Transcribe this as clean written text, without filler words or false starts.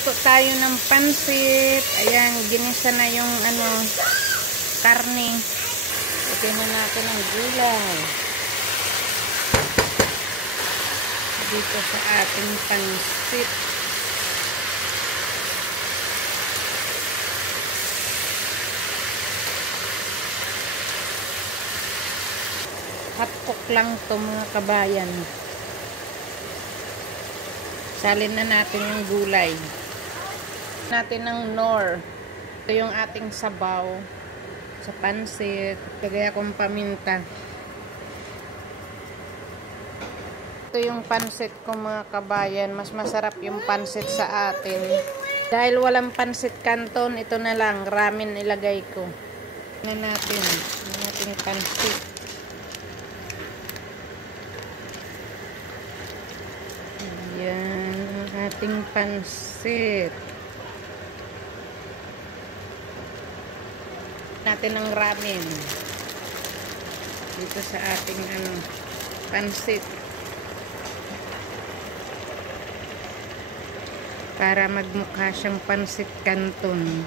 Luto tayo ng pansit. Ayan, ginisa na yung karne. Lagyan na natin ng gulay. Dito sa ating pansit. Hotcook lang to mga kabayan. Salin na natin yung gulay. Natin ng nor. Ito yung ating sabaw sa pansit. Lagay akong paminta. Ito yung pansit ko mga kabayan. Mas masarap yung pansit sa atin. Dahil walang pansit canton, ito na lang. Ramen ilagay ko. Na natin. Ang ating pansit. Ayan. Ang ating pansit. Natin ng ramen. Dito sa ating pansit. Para magmukha siyang pansit canton.